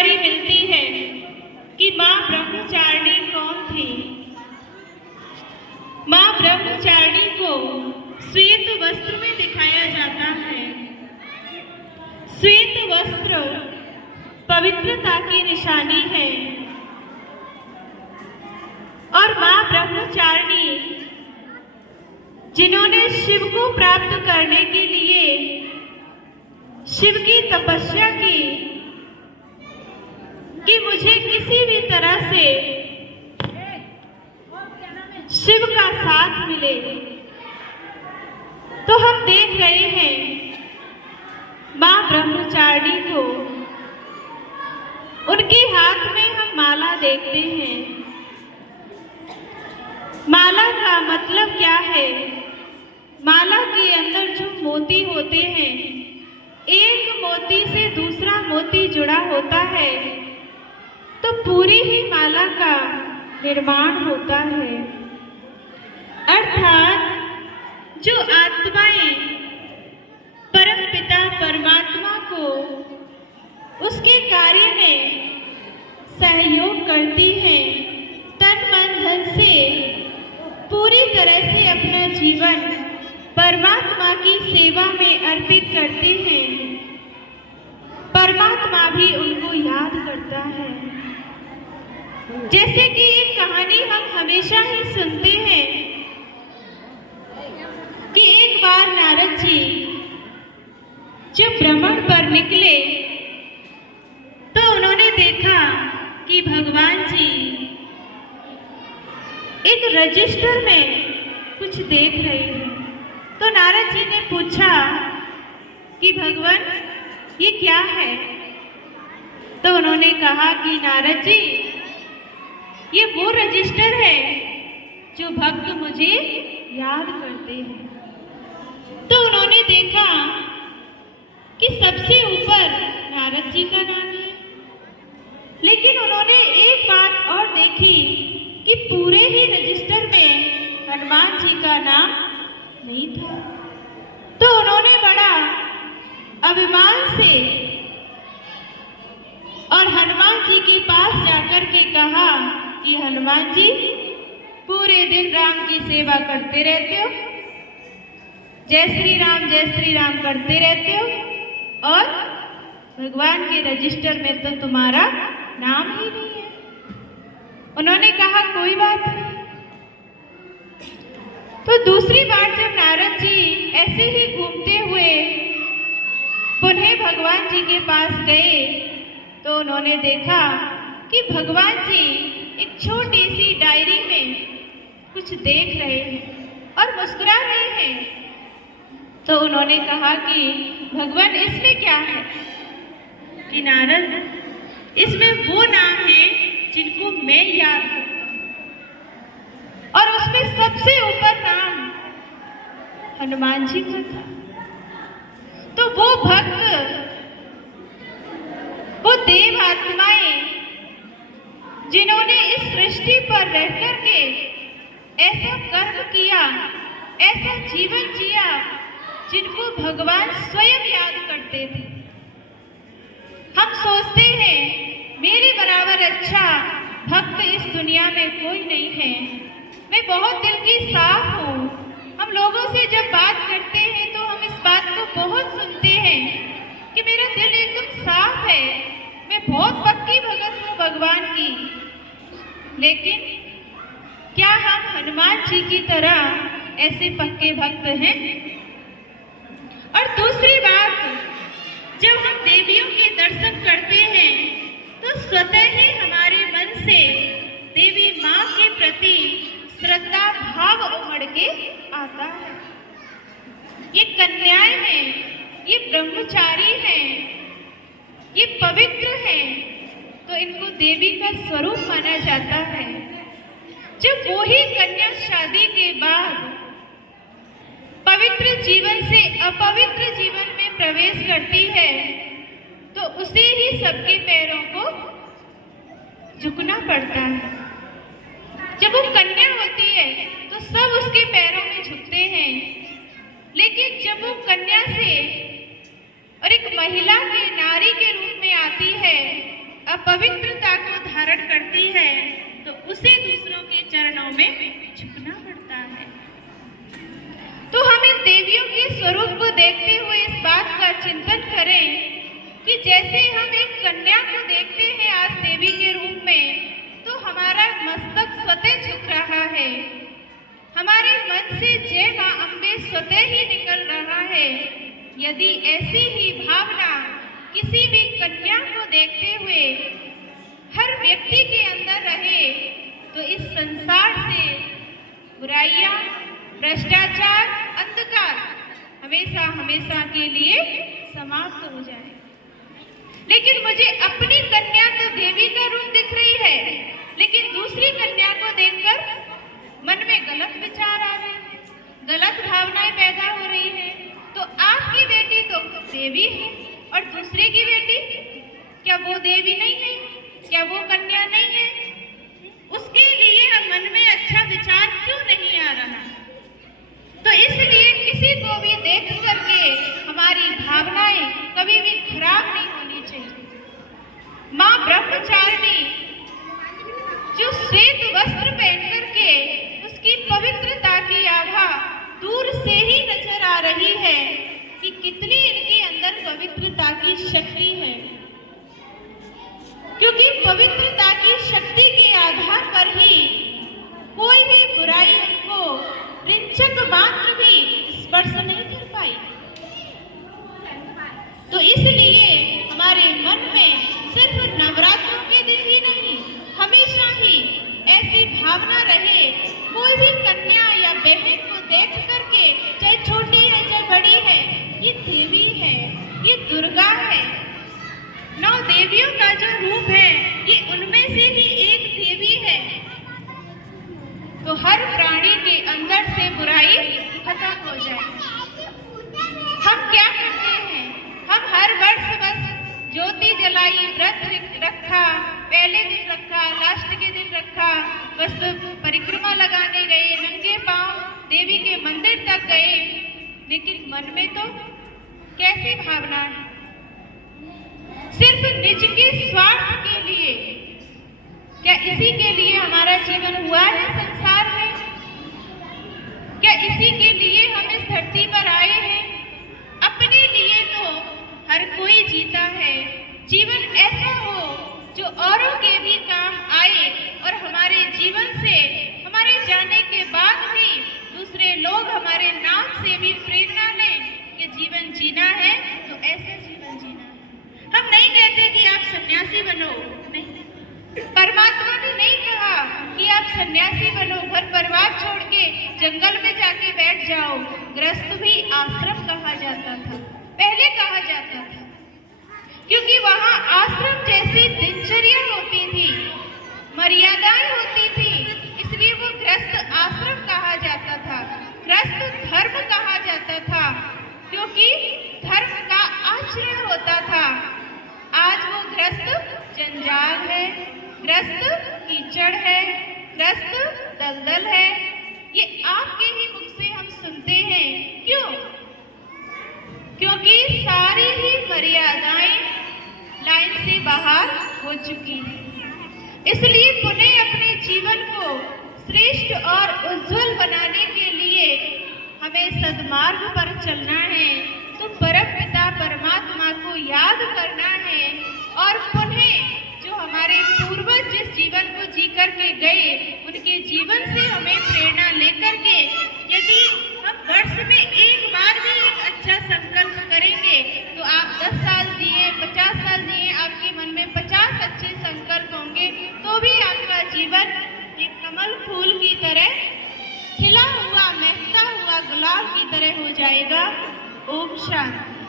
जानकारी मिलती है कि माँ ब्रह्मचारिणी कौन थी। माँ ब्रह्मचारिणी को श्वेत वस्त्र में दिखाया जाता है। श्वेत वस्त्र पवित्रता की निशानी है और माँ ब्रह्मचारिणी जिन्होंने शिव को प्राप्त करने के लिए शिव की तपस्या की कि मुझे किसी भी तरह से शिव का साथ मिले, तो हम देख रहे हैं माँ ब्रह्मचारिणी को, उनके हाथ में हम माला देखते हैं। माला का मतलब क्या है? माला के अंदर जो मोती होते हैं, एक मोती से दूसरा मोती जुड़ा होता है तो पूरी ही माला का निर्माण होता है। अर्थात जो आत्माएं परमपिता परमात्मा को उसके कार्य में सहयोग करती हैं, तन मन धन से पूरी तरह से अपना जीवन परमात्मा की सेवा में अर्पित करते हैं, परमात्मा भी उनको याद करता है। जैसे कि एक कहानी हम हमेशा ही सुनते हैं कि एक बार नारद जी जब भ्रमण पर निकले तो उन्होंने देखा कि भगवान जी एक रजिस्टर में कुछ देख रहे हैं। तो नारद जी ने पूछा कि भगवान ये क्या है? तो उन्होंने कहा कि नारद जी ये वो रजिस्टर है जो भक्त मुझे याद करते हैं। तो उन्होंने देखा कि सबसे ऊपर नारद जी का नाम है, लेकिन उन्होंने एक बात और देखी कि पूरे ही रजिस्टर में हनुमान जी का नाम नहीं था। तो उन्होंने बड़ा अभिमान से और हनुमान जी के पास जाकर के कहा कि हनुमान जी पूरे दिन राम की सेवा करते रहते हो, जय श्री राम करते रहते हो और भगवान के रजिस्टर में तो तुम्हारा नाम ही नहीं है। उन्होंने कहा कोई बात नहीं। तो दूसरी बार जब नारद जी ऐसे ही घूमते हुए पुनः भगवान जी के पास गए तो उन्होंने देखा कि भगवान जी एक छोटी सी डायरी में कुछ देख रहे हैं और मुस्कुरा रहे हैं। तो उन्होंने कहा कि भगवान इसमें क्या है? कि नारद इसमें वो नाम है जिनको मैं याद करता हूं और उसमें सबसे ऊपर नाम हनुमान जी का था। तो वो भक्त, वो देव आत्माएं जिन्होंने इस सृष्टि पर रहकर के ऐसा कर्म किया, ऐसा जीवन जिया जिनको भगवान स्वयं याद करते थे। हम सोचते हैं मेरे बराबर अच्छा भक्त इस दुनिया में कोई नहीं है, मैं बहुत दिल की साफ हूँ। हम लोगों से जब बात करते हैं तो हम इस बात को बहुत सुनते हैं कि मेरा दिल एकदम साफ है, मैं बहुत पक्की भगत हूँ भगवान की। लेकिन क्या हम हनुमान जी की तरह ऐसे पक्के भक्त हैं? और दूसरी बात, जब हम देवियों के दर्शन करते हैं तो स्वतः ही हमारे मन से देवी माँ के प्रति श्रद्धा भाव उमड़ के आता है। ये कन्याएं हैं, ये ब्रह्मचारी हैं, ये पवित्र हैं, तो इनको देवी का स्वरूप माना जाता है। जब वो ही कन्या शादी के बाद पवित्र जीवन से अपवित्र जीवन में प्रवेश करती है तो उसे ही सबके पैरों को झुकना पड़ता है। जब वो कन्या होती है तो सब उसके पैरों में झुकते हैं, लेकिन जब वो कन्या से और एक महिला के नारी के रूप में आती है, अपवित्रता को धारण करती है तो उसे दूसरों के चरणों में झुकना पड़ता है। तो हम इन देवियों के स्वरूप को देखते हुए इस बात का चिंतन करें कि जैसे हम एक कन्या को देखते हैं आज देवी के रूप में, तो हमारा मस्तक स्वतः झुक रहा है, हमारे मन से जय मां अम्बे स्वतः ही निकल रहा है। यदि ऐसी ही भावना किसी भी कन्या को देखते हुए हर व्यक्ति के अंदर रहे तो इस संसार से बुराइयां, भ्रष्टाचार, अंधकार हमेशा हमेशा के लिए समाप्त हो जाए। लेकिन मुझे अपनी कन्या तो देवी का रूप दिख रही है, लेकिन दूसरी कन्या को देखकर मन में गलत विचार आ रहे हैं, गलत भावनाएं पैदा हो रही है। तो आपकी बेटी तो देवी है और दूसरे की बेटी, क्या वो देवी नहीं है? क्या वो कन्या नहीं है? उसके लिए मन में अच्छा विचार क्यों नहीं आ रहा? तो इसलिए किसी को भी देख करके हमारी भावनाएं कभी भी खराब नहीं होनी चाहिए। मां ब्रह्मचारिणी जो श्वेत वस्त्र पहन करके उसकी पवित्रता की आभा दूर से ही नजर आ रही है कि कितनी इनके अंदर पवित्रता की शक्ति है, क्योंकि पवित्रता की शक्ति के आधार पर ही कोई भी बुराई उनको रिंचक मात्र भी स्पर्श नहीं कर पाई। तो इसलिए हमारे मन में सिर्फ नवरात्रों के दिन ही नहीं, हमेशा ही ऐसी भावना रहे, कोई भी कन्या या बहन को देख करके, चाहे छोटी है चाहे बड़ी है, ये देवी है, ये दुर्गा है। 9 देवियों का जो रूप है ये उनमें से ही एक देवी है। तो हर प्राणी के अंदर से बुराई खत्म हो जाए। हम क्या करते हैं? हम हर वर्ष बस ज्योति जलाई, व्रत रखा, पहले दिन रखा, लास्ट के दिन रखा, बस परिक्रमा लगाने गए, नंगे पांव देवी के मंदिर तक गए, लेकिन मन में तो कैसी भावना है? सिर्फ निज के स्वार्थ के लिए। क्या इसी के लिए हमारा जीवन हुआ है संसार में? क्या इसी के लिए हम इस धरती पर आए हैं? अपने लिए तो हर कोई जीता है। जीवन ऐसा हो जो औरों के भी काम आए और हमारे जीवन से, हमारे जाने के बाद भी दूसरे लोग हमारे नाम से भी प्रेरणा लें कि जीवन जीना है तो ऐसा जीवन जीना है। हम नहीं कहते कि आप सन्यासी बनो, नहीं, परमात्मा ने नहीं कहा कि आप सन्यासी बनो, घर परिवार छोड़ के जंगल में जाके बैठ जाओ। गृहस्थ भी आश्रम कहा जाता था, पहले कहा जाता था, क्योंकि वहां आश्रम जैसी दिनचर्या होती थी, मर्यादाएं होती थी, इसलिए वो गृहस्थ आश्रम कहा जाता था, गृहस्थ धर्म कहा जाता था, क्योंकि धर्म का आचरण होता था। आज वो गृहस्थ जंजाल है, गृहस्थ कीचड़ है, गृहस्थ दलदल है। ये आपके ही मुख से हम सुनते हैं। क्यों? क्योंकि सारी ही मर्यादाएं लाइन से बाहर हो चुकी हैं। इसलिए पुनः अपने जीवन को श्रेष्ठ और उज्जवल बनाने के लिए हमें सद्मार्ग पर चलना है, तो परमपिता परमात्मा को याद करना है और पुनः जो हमारे पूर्वज जिस जीवन को जी करके गए उनके जीवन से हमें प्रेरणा लेकर के, यदि हम वर्ष में एक बार भी एक अच्छा संकल्प करेंगे तो आप 10 साल जिए, 50 साल जिए, आपके मन में 50 अच्छे संकल्प होंगे, तो भी आपका जीवन एक कमल फूल की तरह खिला हुआ, महकता हुआ गुलाब की तरह हो जाएगा। ओम शांति।